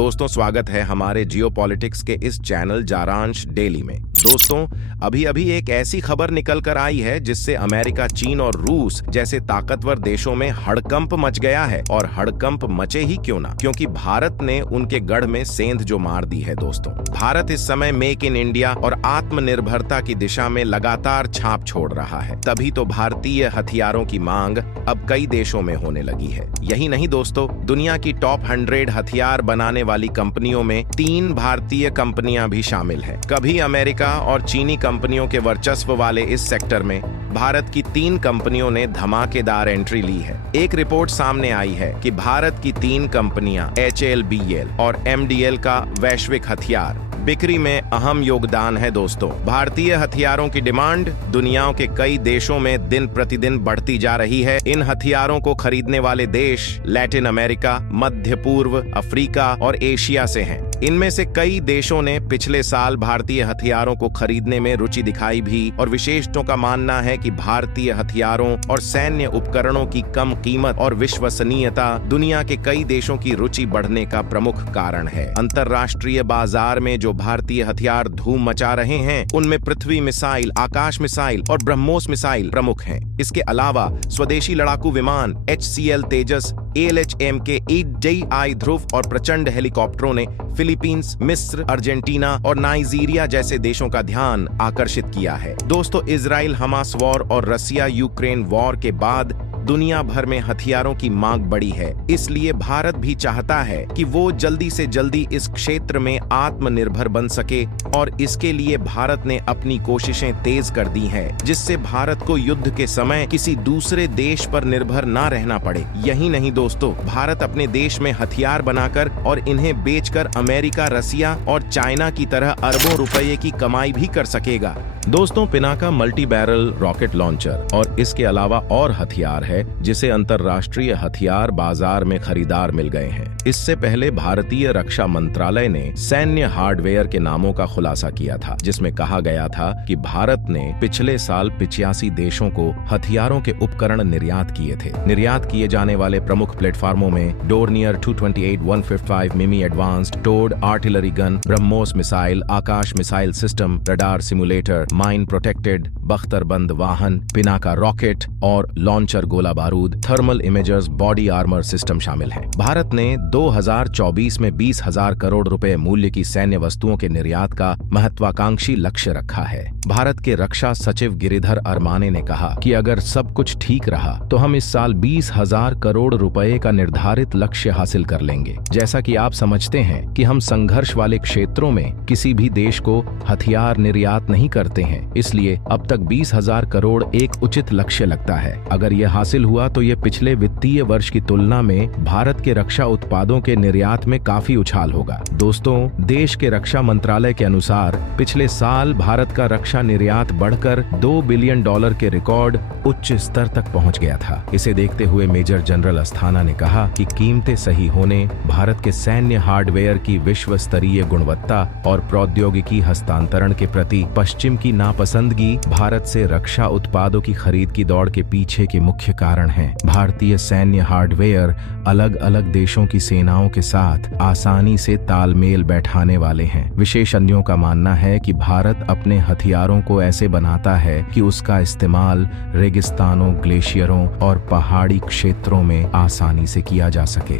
दोस्तों, स्वागत है हमारे जियोपॉलिटिक्स के इस चैनल जारांश डेली में। दोस्तों, अभी अभी एक ऐसी खबर निकल कर आई है जिससे अमेरिका, चीन और रूस जैसे ताकतवर देशों में हड़कंप मच गया है। और हड़कंप मचे ही क्यों ना, क्योंकि भारत ने उनके गढ़ में सेंध जो मार दी है। दोस्तों, भारत इस समय मेक इन इंडिया और आत्मनिर्भरता की दिशा में लगातार छाप छोड़ रहा है। तभी तो भारतीय हथियारों की मांग अब कई देशों में होने लगी है। यही नहीं दोस्तों, दुनिया की टॉप 100 हथियार बनाने वाली कंपनियों में 3 भारतीय कंपनियां भी शामिल हैं। कभी अमेरिका और चीनी कंपनियों के वर्चस्व वाले इस सेक्टर में भारत की 3 कंपनियों ने धमाकेदार एंट्री ली है। एक रिपोर्ट सामने आई है कि भारत की 3 कंपनियां HAL, और MDL का वैश्विक हथियार बिक्री में अहम योगदान है। दोस्तों, भारतीय हथियारों की डिमांड दुनिया के कई देशों में दिन प्रतिदिन बढ़ती जा रही है। इन हथियारों को खरीदने वाले देश लैटिन अमेरिका, मध्य पूर्व, अफ्रीका और एशिया से हैं। इनमें से कई देशों ने पिछले साल भारतीय हथियारों को खरीदने में रुचि दिखाई भी, और विशेषज्ञों का मानना है कि भारतीय हथियारों और सैन्य उपकरणों की कम कीमत और विश्वसनीयता दुनिया के कई देशों की रुचि बढ़ने का प्रमुख कारण है। अंतरराष्ट्रीय बाजार में जो भारतीय हथियार धूम मचा रहे हैं, उनमें पृथ्वी मिसाइल, आकाश मिसाइल और ब्रह्मोस मिसाइल प्रमुख हैं। इसके अलावा स्वदेशी लड़ाकू विमान HCL तेजस, ALHM के EDI ध्रुव और प्रचंड हेलीकॉप्टरों ने फिलीपींस, मिस्र, अर्जेंटीना और नाइजीरिया जैसे देशों का ध्यान आकर्षित किया है। दोस्तों, इजराइल हमास वॉर और रसिया यूक्रेन वॉर के बाद दुनिया भर में हथियारों की मांग बढ़ी है। इसलिए भारत भी चाहता है कि वो जल्दी से जल्दी इस क्षेत्र में आत्मनिर्भर बन सके, और इसके लिए भारत ने अपनी कोशिशें तेज कर दी हैं, जिससे भारत को युद्ध के समय किसी दूसरे देश पर निर्भर ना रहना पड़े। यही नहीं दोस्तों, भारत अपने देश में हथियार बनाकर और इन्हें बेचकर अमेरिका, रसिया और चाइना की तरह अरबों रुपए की कमाई भी कर सकेगा। दोस्तों, Pinaka multi barrel rocket launcher और इसके अलावा और हथियार है जिसे अंतरराष्ट्रीय हथियार बाजार में खरीदार मिल गए हैं। इससे पहले भारतीय रक्षा मंत्रालय ने सैन्य हार्डवेयर के नामों का खुलासा किया था, जिसमें कहा गया था कि भारत ने पिछले साल 85 देशों को हथियारों के उपकरण निर्यात किए थे। निर्यात किए जाने वाले प्रमुख प्लेटफॉर्मों में डोर्नियर 228-155 मिमी advanced towed artillery gun, BrahMos missile, Akash missile system, radar simulator, mine protected बख्तरबंद वाहन, पिनाका रॉकेट और लॉन्चर गोला बारूद, thermal imagers, body armour system शामिल हैं। भारत ने 2024 में 20,000 करोड़ रुपए मूल्य की सैन्य वस्तुओं के निर्यात का महत्वाकांक्षी लक्ष्य रखा है। भारत के रक्षा सचिव गिरिधर अरमाने ने कहा कि अगर सब कुछ ठीक रहा तो हम इस साल 20,000 करोड़ रुपए का निर्धारित लक्ष्य हासिल कर लेंगे। जैसा कि आप समझते हैं कि हम संघर्ष वाले क्षेत्रों में किसी भी देश को हथियार निर्यात नहीं करते हैं, इसलिए अब तक 20,000 करोड़ एक उचित लक्ष्य लगता है। अगर यह हासिल हुआ तो यह पिछले वित्तीय वर्ष की तुलना में भारत के रक्षा उत्पादों के निर्यात में काफी उछाल होगा। दोस्तों, देश के रक्षा मंत्रालय के अनुसार पिछले साल भारत का रक्षा निर्यात बढ़कर $2 बिलियन के रिकॉर्ड उच्च स्तर तक पहुंच गया था। इसे देखते हुए मेजर जनरल अस्थाना ने कहा कि कीमतें सही होने, भारत के सैन्य हार्डवेयर की विश्व स्तरीय गुणवत्ता और प्रौद्योगिकी हस्तांतरण के प्रति पश्चिम की नापसंदगी भारत से रक्षा उत्पादों की खरीद की दौड़ के पीछे के मुख्य कारण हैं। भारतीय सैन्य हार्डवेयर अलग अलग देशों की सेनाओं के साथ आसानी से तालमेल बैठाने वाले हैं। विशेषज्ञों का मानना है कि भारत अपने हथियारों को ऐसे बनाता है कि उसका इस्तेमाल रेगिस्तानों, ग्लेशियरों और पहाड़ी क्षेत्रों में आसानी से किया जा सके।